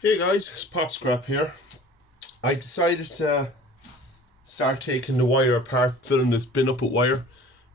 Hey guys, it's Pop Scrap here. I decided to start taking the wire apart, filling this bin up with wire.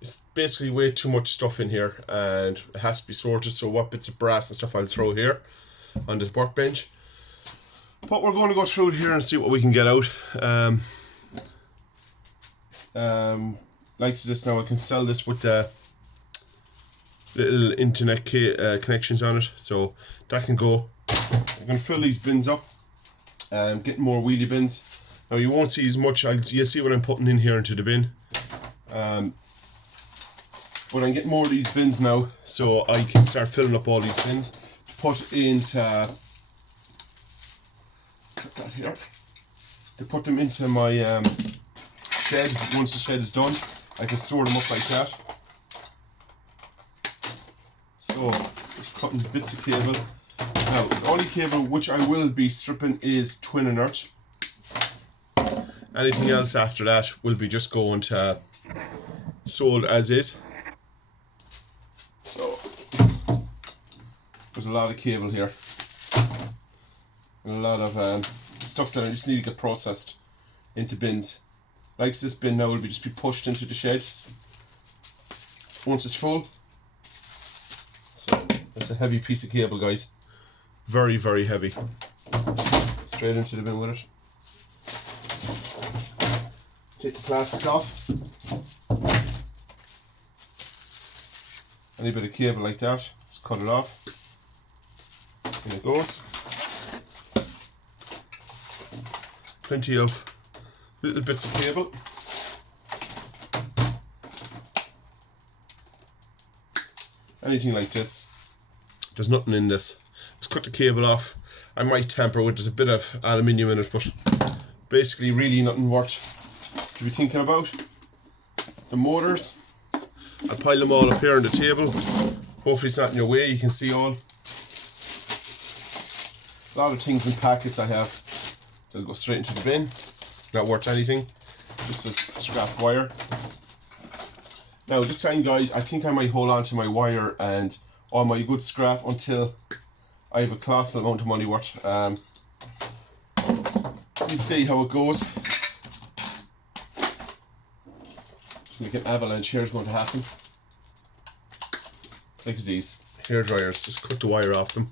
It's basically way too much stuff in here and it has to be sorted, so what bits of brass and stuff I'll throw here on this workbench. But we're going to go through it here and see what we can get out. Like this now, I can sell this with the little internet connections on it, so that can go. I'm going to fill these bins up and get more wheelie bins. Now you won't see as much, you'll see what I'm putting in here into the bin. But I'm getting more of these bins now, so I can start filling up all these bins to put into, put that here, to put them into my shed. Once the shed is done, I can store them up like that. So just cutting bits of cable. Now, the only cable which I will be stripping is twin inert. Anything else after that will be just going to sold as is. So, there's a lot of cable here. And a lot of stuff that I just need to get processed into bins. Like this bin now will be just be pushed into the shed once it's full. So, that's a heavy piece of cable, guys. Very, very heavy. Straight into the bin with it. Take the plastic off. Any bit of cable like that, just cut it off. In it goes. Plenty of little bits of cable. Anything like this. There's nothing in this. Just cut the cable off. I might tamper with, there's a bit of aluminium in it, but basically really nothing worth to be thinking about. The motors, I'll pile them all up here on the table. Hopefully it's not in your way, you can see all. A lot of things in packets I have. They'll go straight into the bin. Not worth anything. Just as scrap wire. Now this time, guys, I think I might hold on to my wire and all my good scrap until I have a colossal amount of money worth. We'll see how it goes. Just like an avalanche here is going to happen. Look at these hair dryers, just cut the wire off them.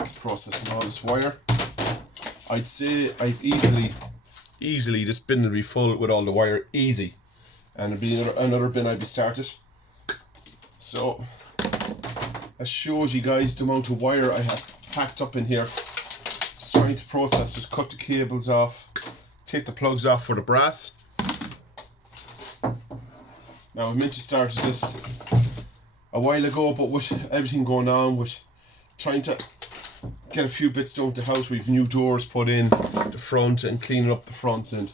Just processing all this wire. I'd say I've easily this bin will be full with all the wire, easy. And there'll be another bin I'll be started. So that shows you guys the amount of wire I have packed up in here. Just trying to process it, cut the cables off, take the plugs off for the brass. Now I meant to start this a while ago, but with everything going on, with trying to get a few bits done to the house, we've new doors put in the front and cleaning up the front and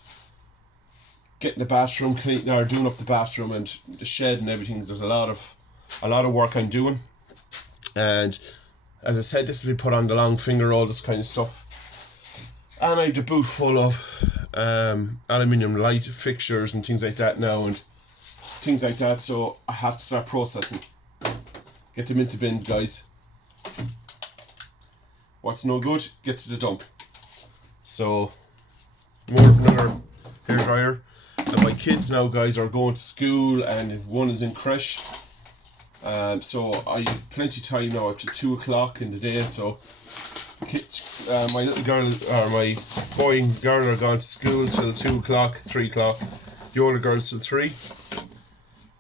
getting the bathroom clean, or doing up the bathroom and the shed and everything. There's a lot of work I'm doing, and as I said, this will be put on the long finger, all this kind of stuff. And I have the boot full of aluminium light fixtures and things like that now, and things like that, so I have to start processing, get them into bins, guys. What's no good gets to the dump. So another hair dryer. And my kids now, guys, are going to school, and one is in creche. So I have plenty of time now up to 2 o'clock in the day. So my little girl, or my boy and girl, are gone to school till 2 o'clock, 3 o'clock. The older girl's till 3.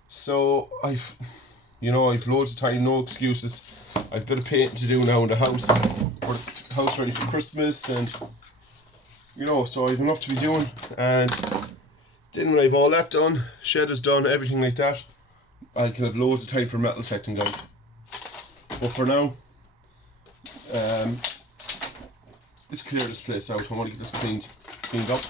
So I've loads of time, no excuses. I've a bit of painting to do now in the house. We're the house ready for Christmas, and so I've enough to be doing. And then when I've all that done, shed is done, everything like that, I can have loads of time for metal detecting, guys. But for now, just clear this place out. I want to get this cleaned up.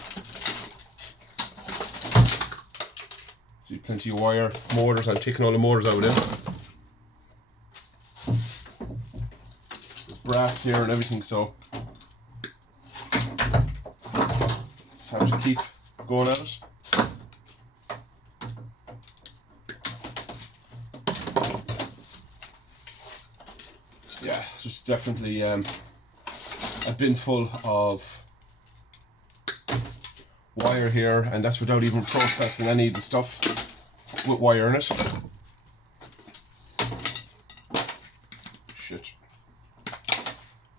See, plenty of wire, motors. I'm taking all the motors out of them. Brass here and everything, so it's time to keep going at it. yeah, there's definitely a bin full of wire here, and that's without even processing any of the stuff with wire in it. Shit.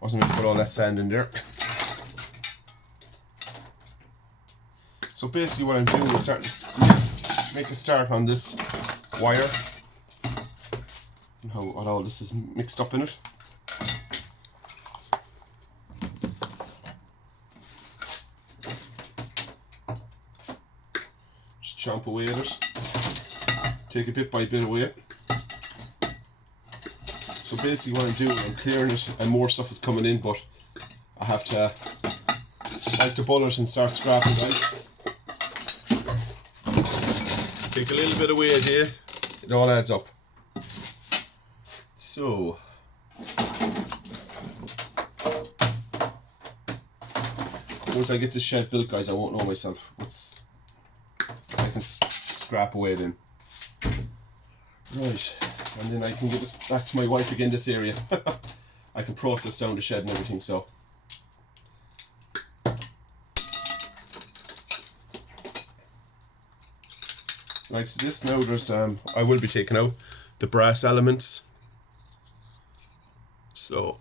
Wasn't meant to put all that sand in there. So basically what I'm doing is starting to make a start on this wire and how what all this is mixed up in it. Just chomp away at it. Take a bit by bit away. So basically what I'm doing, I'm clearing it and more stuff is coming in, but I have to bite the bullet and start scrapping, guys. Take a little bit away there, it all adds up. So once I get this shed built, guys, I won't know myself. I can scrap away then. Right, and then I can give this back to my wife again, this area. I can process down the shed and everything, so. Like this now, there's I will be taking out the brass elements. So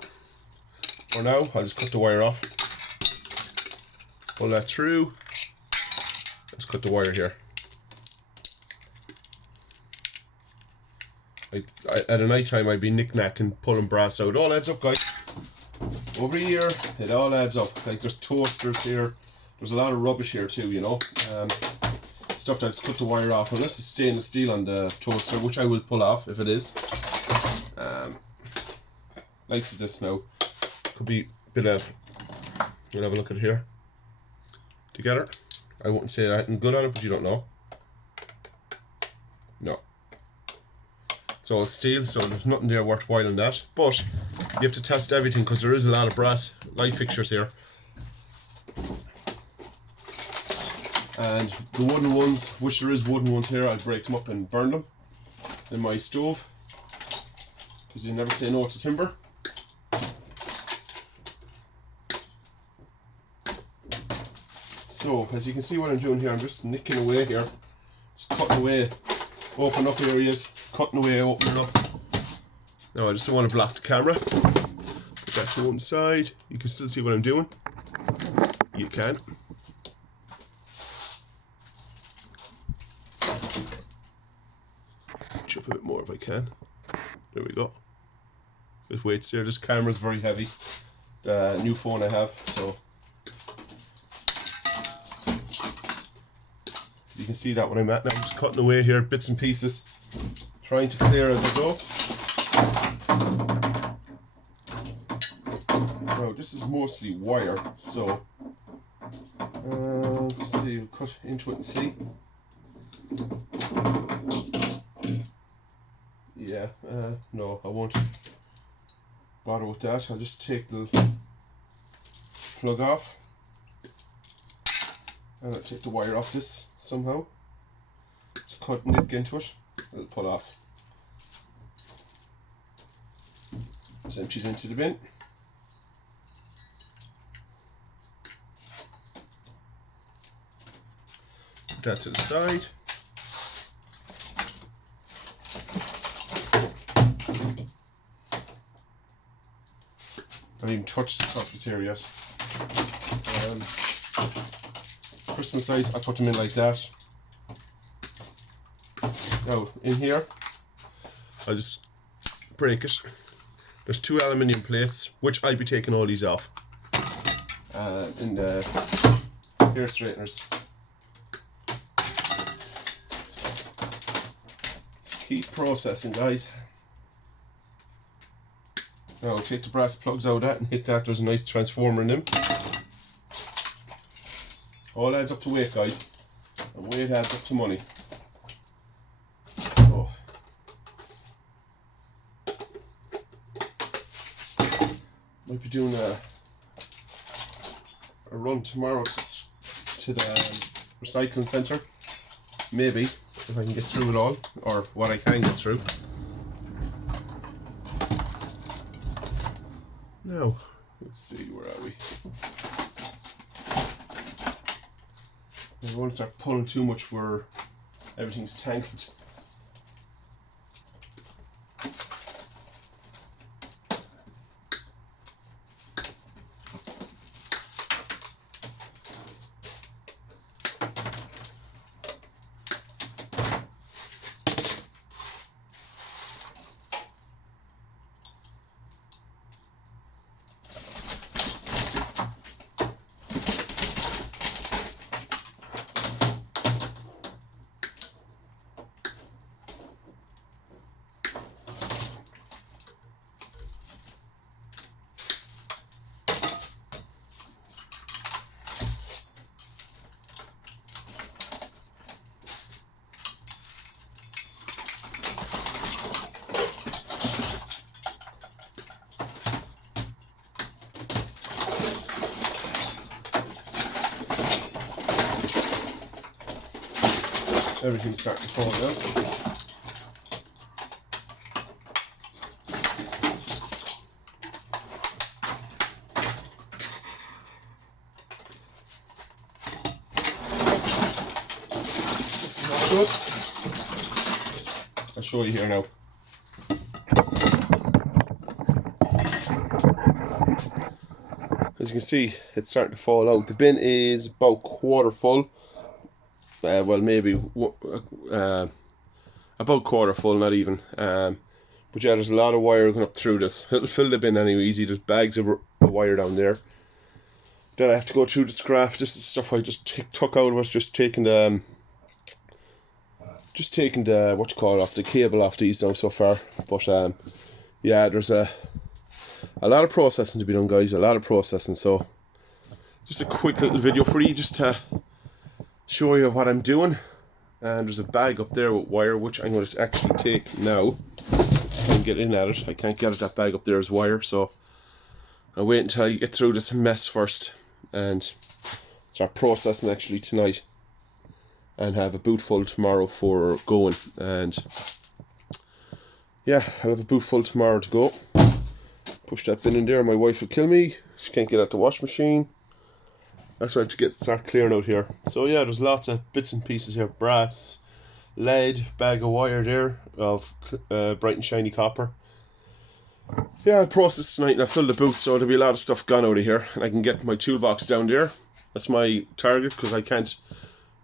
for now, I'll just cut the wire off. Pull that through. Let's cut the wire here. At a night time, I'd be knick-knacking, pulling brass out. It all adds up, guys. Over here, it all adds up. Like there's toasters here. There's a lot of rubbish here too, you know. Stuff that's cut the wire off, unless it's stainless steel on the toaster, which I will pull off if it is. Likes of this now. Could be a bit of. We'll have a look at it here. Together. I wouldn't say anything good on it, but you don't know. No. So it's steel, so there's nothing there worthwhile in that. But you have to test everything because there is a lot of brass light fixtures here. And the wooden ones, which there is wooden ones here, I break them up and burn them in my stove. Because you never say no to timber. So, as you can see what I'm doing here, I'm just nicking away here. Just cutting away, open up areas, cutting away, opening up. Now I just don't want to block the camera. Put that to one side. You can still see what I'm doing. You can. Chop a bit more if I can. There we go. With weights there. This camera is very heavy. The new phone I have, so you can see that when I'm at now. I'm just cutting away here, bits and pieces, trying to clear as I go. Now this is mostly wire, so let's see. We'll cut into it and see. Yeah, no, I won't bother with that. I'll just take the plug off and I'll take the wire off this somehow. Just cut nick into it, it'll pull off. Just empty it into the bin. Put that to the side. I haven't even touched the surface here yet. Christmas lights, I put them in like that. Now, in here, I'll just break it. There's 2 aluminium plates, which I'll be taking all these off. In the hair straighteners. So keep processing, guys. Now I'll take the brass plugs out of that and hit that. There's a nice transformer in them. All adds up to weight, guys. And weight adds up to money. So might be doing a run tomorrow to the recycling centre. Maybe, if I can get through it all, or what I can get through. Now, let's see, where are we? I won't start pulling too much where everything's tangled. Everything's starting to fall down. Good. I'll show you here now. As you can see, it's starting to fall out. The bin is about quarter full. Well, maybe about quarter full, not even. But yeah, there's a lot of wire going up through this. It'll fill the bin anyway easy. There's bags of wire down there. Then I have to go through the scrap. This is stuff I just took out of it. Just taking the what you call it, off the cable off these now so far. But yeah, there's a lot of processing to be done, guys. A lot of processing. So just a quick little video for you, just to show you what I'm doing. And there's a bag up there with wire, which I'm going to actually take now and get in at it. I can't get at that bag up there as wire, so I'll wait until I get through this mess first and start processing actually tonight, and have a boot full tomorrow for going. And yeah, I'll have a boot full tomorrow to go. Push that bin in there. My wife will kill me. She can't get out the wash machine. That's why I have to start clearing out here. So yeah, there's lots of bits and pieces here. Brass, lead, bag of wire there of bright and shiny copper. Yeah, I'll process tonight and I'll fill the boot, so there'll be a lot of stuff gone out of here. And I can get my toolbox down there. That's my target, because I can't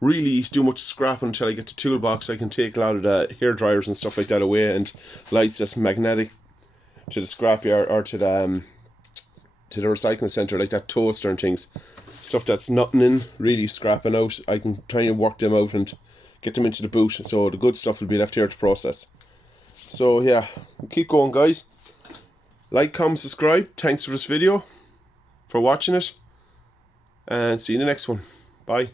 really do much scrapping until I get the toolbox. I can take a lot of the hair dryers and stuff like that away, and lights that's magnetic to the scrapyard or to the recycling centre, like that toaster and things. Stuff that's nothing in, really scrapping out. I can try and work them out and get them into the boot, so the good stuff will be left here to process. So yeah, keep going, guys. Like, comment, subscribe. Thanks for this video, for watching it, and see you in the next one. Bye.